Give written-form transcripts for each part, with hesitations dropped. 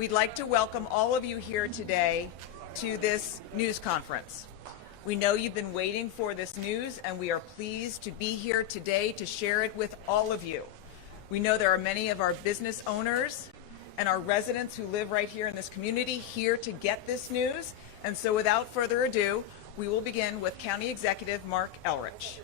we'd like to welcome all of you here today to this news conference. We know you've been waiting for this news, and we are pleased to be here today to share it with all of you. We know there are many of our business owners and our residents who live right here in this community here to get this news, and so without further ado, we will begin with County Executive Mark Elrich.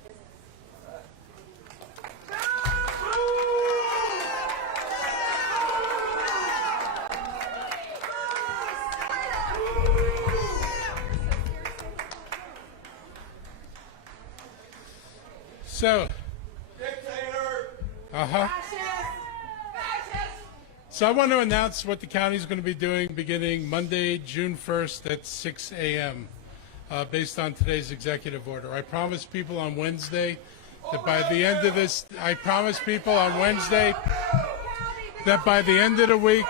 So, So I want to announce what the county is going to be doing beginning Monday, June 1st at 6 a.m. Based on today's executive order. I promised people on Wednesday that by the end of this, that by the end of the week,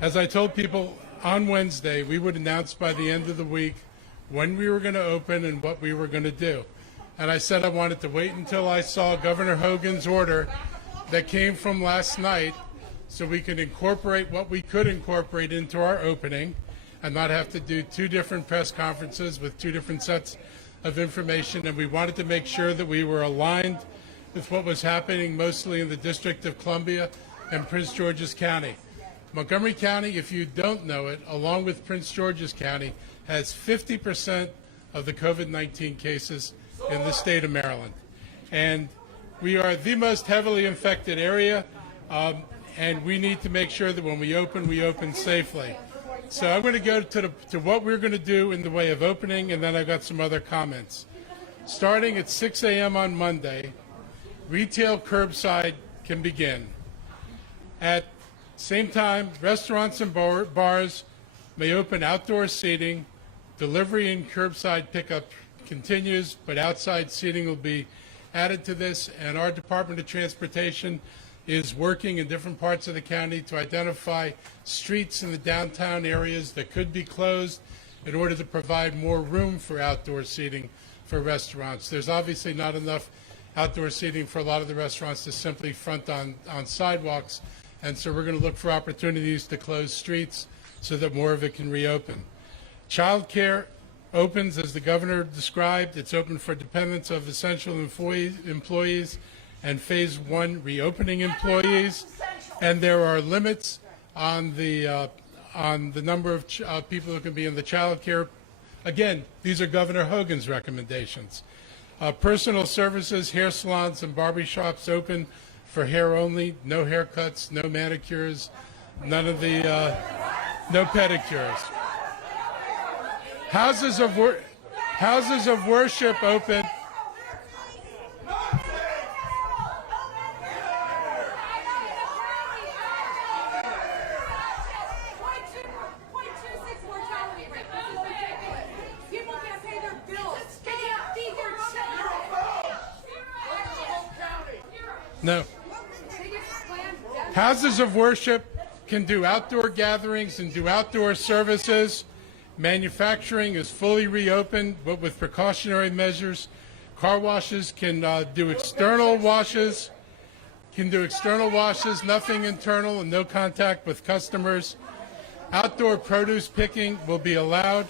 as I told people on Wednesday, we would announce by the end of the week when we were going to open and what we were going to do. And I said I wanted to wait until I saw Governor Hogan's order that came from last night so we could incorporate what we could incorporate into our opening and not have to do two different press conferences with two different sets of information. And we wanted to make sure that we were aligned with what was happening mostly in the District of Columbia and Prince George's County. Montgomery County, if you don't know it, along with Prince George's County, has 50% of the COVID-19 cases in the state of Maryland. And we are the most heavily infected area, and we need to make sure that when we open safely. So I'm going to go to what we're going to do in the way of opening, and then I've got some other comments. Starting at 6 a.m. on Monday, retail curbside can begin. At same time, restaurants and bars may open outdoor seating. Delivery and curbside pickup continues, but outside seating will be added to this. And our Department of Transportation is working in different parts of the county to identify streets in the downtown areas that could be closed in order to provide more room for outdoor seating for restaurants. There's obviously not enough outdoor seating for a lot of the restaurants to simply front on sidewalks. And so we're going to look for opportunities to close streets so that more of it can reopen. Child care opens, as the governor described. It's open for dependents of essential employees and phase one reopening employees. And there are limits on the number of people who can be in the child care. Again, these are Governor Hogan's recommendations. Personal services, hair salons and barbershops open for hair only, no haircuts, no manicures, none of the, no pedicures. Houses of worship open. No. Houses of worship can do outdoor gatherings and do outdoor services. Manufacturing is fully reopened, but with precautionary measures. Car washes can do external washes, nothing internal and no contact with customers. Outdoor produce picking will be allowed.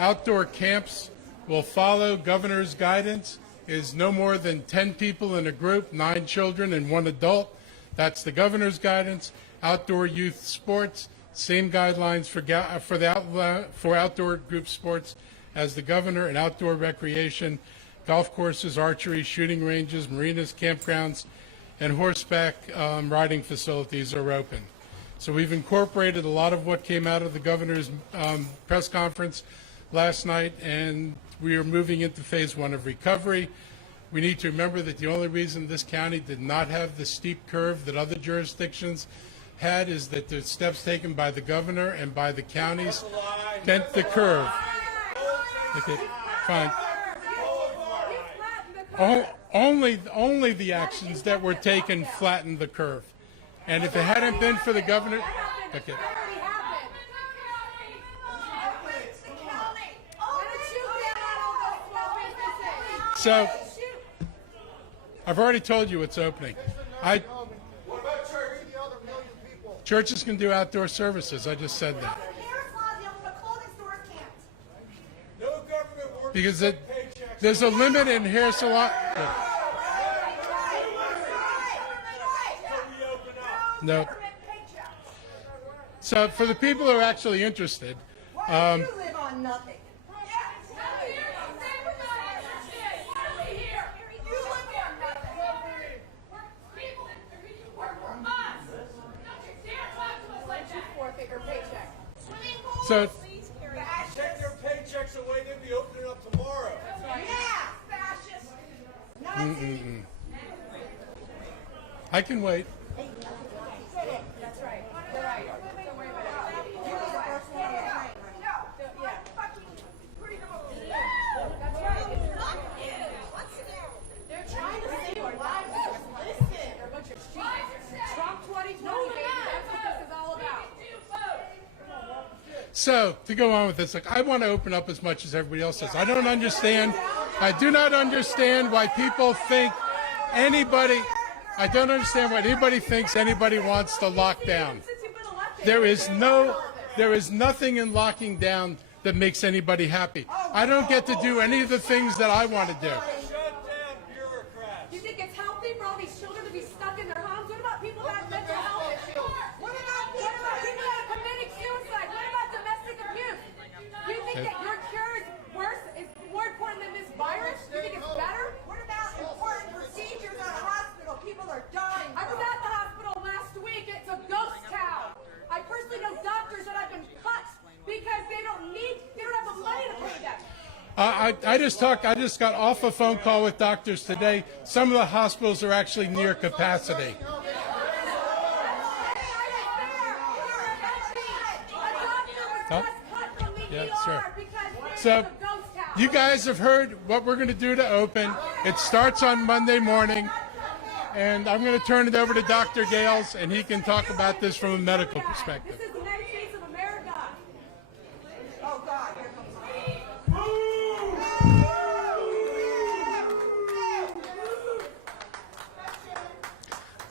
Outdoor camps will follow governor's guidance. Is no more than 10 people in a group, 9 children and 1 adult. That's the governor's guidance. Outdoor youth sports, same guidelines for outdoor group sports as the governor, and outdoor recreation, golf courses, archery, shooting ranges, marinas, campgrounds, and horseback riding facilities are open. So we've incorporated a lot of what came out of the governor's press conference last night, and we are moving into phase one of recovery. We need to remember that the only reason this county did not have the steep curve that other jurisdictions had is that the steps taken by the governor and by the counties bent the curve. Okay, fine. Only the actions that were taken flattened the curve. And if it hadn't been for the governor, okay. So I've already told you it's opening. What about church and the other million people? Churches can do outdoor services. I just said that. No government work. Because there's a limit in hair salon. No. So for the people who are actually interested, You live on nothing. so Take their paychecks away, they'd be opening up tomorrow. Yeah, fascist. Nazi. I can wait. That's right. You're right. Don't worry about it. You're the first one on the train, right? No. Yeah. That's right. They're trying to save our lives. Listen. They're a bunch of sheep. Trump 2020, baby. That's what this is all about. So to go on with this, like I want to open up as much as everybody else does. I don't understand. I do not understand why people think anybody. I don't understand why anybody thinks anybody wants to lock down. There is nothing in locking down that makes anybody happy. I don't get to do any of the things that I want to do. Shut down bureaucrats. You think it's healthy for all these children to be stuck in their homes? What about people that have mental health issues? What about people that are committing suicide? What about domestic abuse? You think that your cure is worse, is more important than this virus? You think it's better? What about important procedures at a hospital? People are dying. I was at the hospital last week. It's a ghost town. I personally know doctors that have been cut because they don't have the money to pay them. I just got off a phone call with doctors today. Some of the hospitals are actually near capacity. Yeah, sure. So you guys have heard what we're going to do to open. It starts on Monday morning, and I'm going to turn it over to Dr. Gales, and he can talk about this from a medical perspective. This is the United States of America. Oh, God. Here comes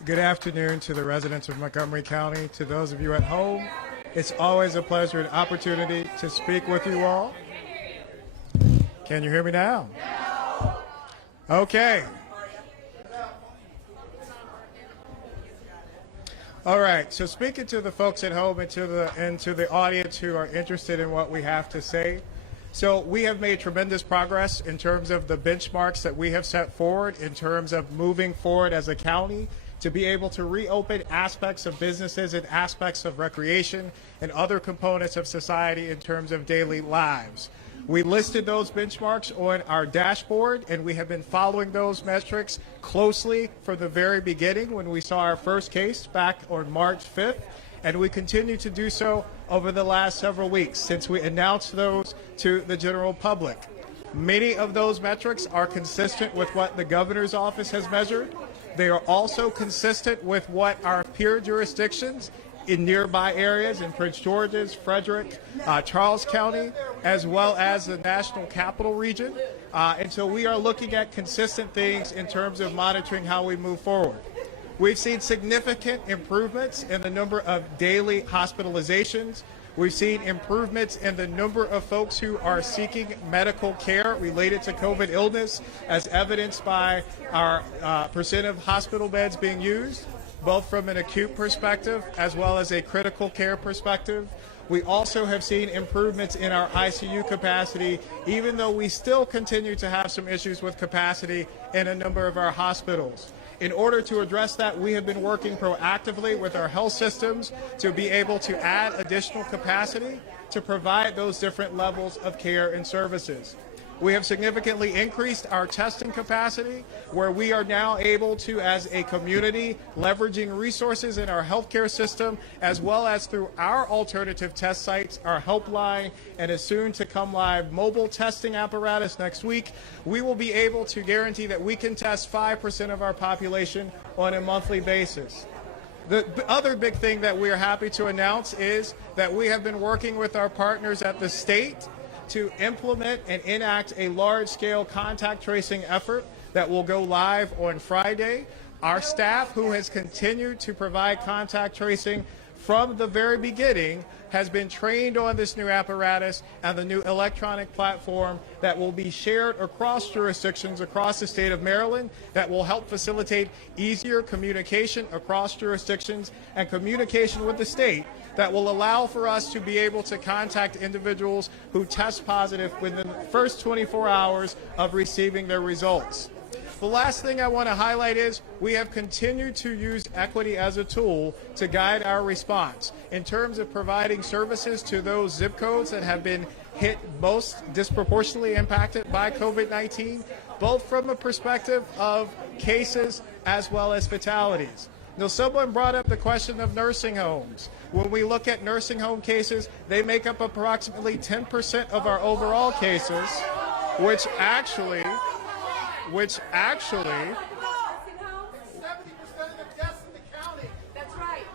Good afternoon to the residents of Montgomery County. To those of you at home, it's always a pleasure and opportunity to speak with you all. Can you hear me now? Okay. All right. So speaking to the folks at home and to the audience who are interested in what we have to say. So we have made tremendous progress in terms of the benchmarks that we have set forward in terms of moving forward as a county to be able to reopen aspects of businesses and aspects of recreation and other components of society in terms of daily lives. We listed those benchmarks on our dashboard, and we have been following those metrics closely from the very beginning when we saw our first case back on March 5th, and we continue to do so over the last several weeks since we announced those to the general public. Many of those metrics are consistent with what the governor's office has measured. They are also consistent with what our peer jurisdictions in nearby areas in Prince George's, Frederick, Charles County, as well as the National Capital Region. And so we are looking at consistent things in terms of monitoring how we move forward. We've seen significant improvements in the number of daily hospitalizations. We've seen improvements in the number of folks who are seeking medical care related to COVID illness, as evidenced by our percent of hospital beds being used, both from an acute perspective as well as a critical care perspective. We also have seen improvements in our ICU capacity, even though we still continue to have some issues with capacity in a number of our hospitals. In order to address that, we have been working proactively with our health systems to be able to add additional capacity to provide those different levels of care and services. We have significantly increased our testing capacity, where we are now able to, as a community, leveraging resources in our healthcare system, as well as through our alternative test sites, our helpline, and a soon-to-come live mobile testing apparatus next week, we will be able to guarantee that we can test 5% of our population on a monthly basis. The other big thing that we are happy to announce is that we have been working with our partners at the state to implement and enact a large-scale contact tracing effort that will go live on Friday. Our staff, who has continued to provide contact tracing from the very beginning, has been trained on this new apparatus and the new electronic platform that will be shared across jurisdictions across the state of Maryland that will help facilitate easier communication across jurisdictions and communication with the state that will allow for us to be able to contact individuals who test positive within the first 24 hours of receiving their results. The last thing I want to highlight is we have continued to use equity as a tool to guide our response in terms of providing services to those zip codes that have been hit most disproportionately impacted by COVID-19, both from a perspective of cases as well as fatalities. Now, someone brought up the question of nursing homes. When we look at nursing home cases, they make up approximately 10% of our overall cases, which actually 70% of the deaths in the county. That's right.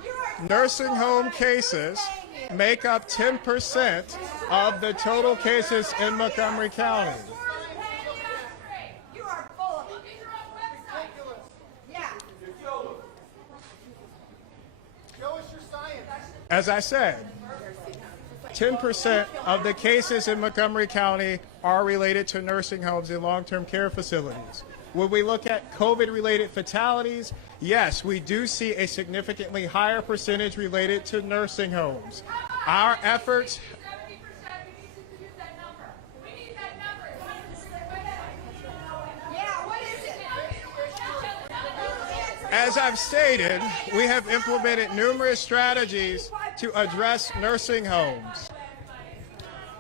nursing home cases make up 10% of the total cases in Montgomery County. You are full of it. Yeah. Show us your science. As I said, 10% of the cases in Montgomery County are related to nursing homes and long-term care facilities. When we look at COVID-related fatalities, yes, we do see a significantly higher percentage related to nursing homes. Our efforts, Yeah, what is it? as I've stated, we have implemented numerous strategies to address nursing homes.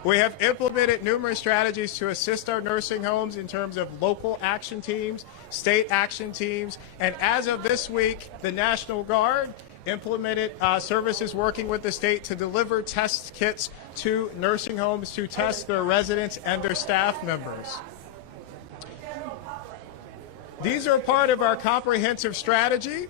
We have implemented numerous strategies to assist our nursing homes in terms of local action teams, state action teams, and as of this week, the National Guard implemented services working with the state to deliver test kits to nursing homes to test their residents and their staff members. These are part of our comprehensive strategy.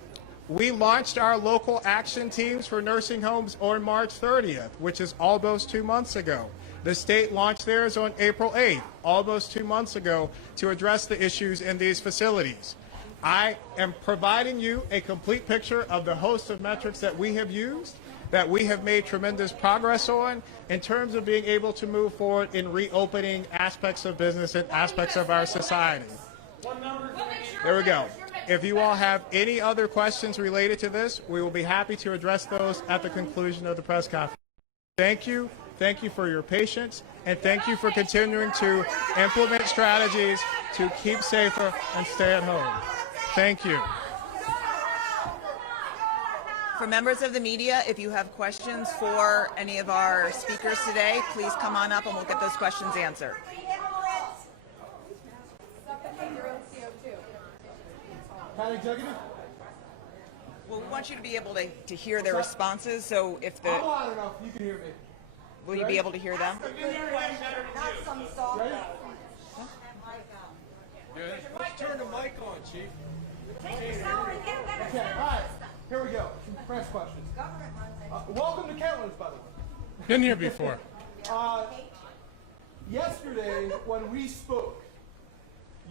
We launched our local action teams for nursing homes on March 30th, which is almost 2 months ago. The state launched theirs on April 8th, almost 2 months ago, to address the issues in these facilities. I am providing you a complete picture of the host of metrics that we have used, that we have made tremendous progress on in terms of being able to move forward in reopening aspects of business and aspects of our society. There we go. If you all have any other questions related to this, we will be happy to address those at the conclusion of the press conference. Thank you. Thank you for your patience, and thank you for continuing to implement strategies to keep safer and stay at home. Thank you. For members of the media, if you have questions for any of our speakers today, please come on up and we'll get those questions answered. Well, we want you to be able to hear their responses, so if the... I'm loud enough, you can hear me. Will you be able to hear them? Not some soft. Let's turn the mic on, Chief. Take your shower and get better. Okay, all right. Here we go. Some press questions. Welcome to Kentlands, by the way. Been here before. Yesterday, when we spoke,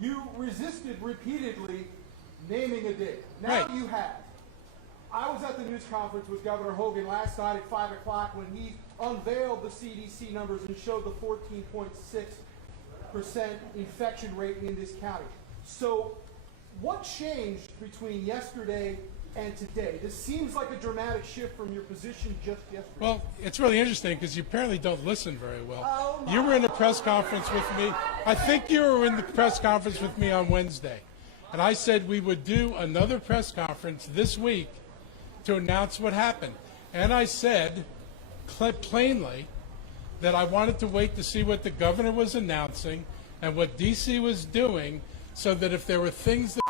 you resisted repeatedly naming a date. Now Right. you have. I was at the news conference with Governor Hogan last night at 5 o'clock when he unveiled the CDC numbers and showed the 14.6% infection rate in this county. So what changed between yesterday and today? This seems like a dramatic shift from your position just yesterday. Well, it's really interesting because you apparently don't listen very well. You were in the press conference with me. I think you were in the press conference with me on Wednesday. And I said we would do another press conference this week to announce what happened. And I said plainly that I wanted to wait to see what the governor was announcing and what D.C. was doing so that if there were things that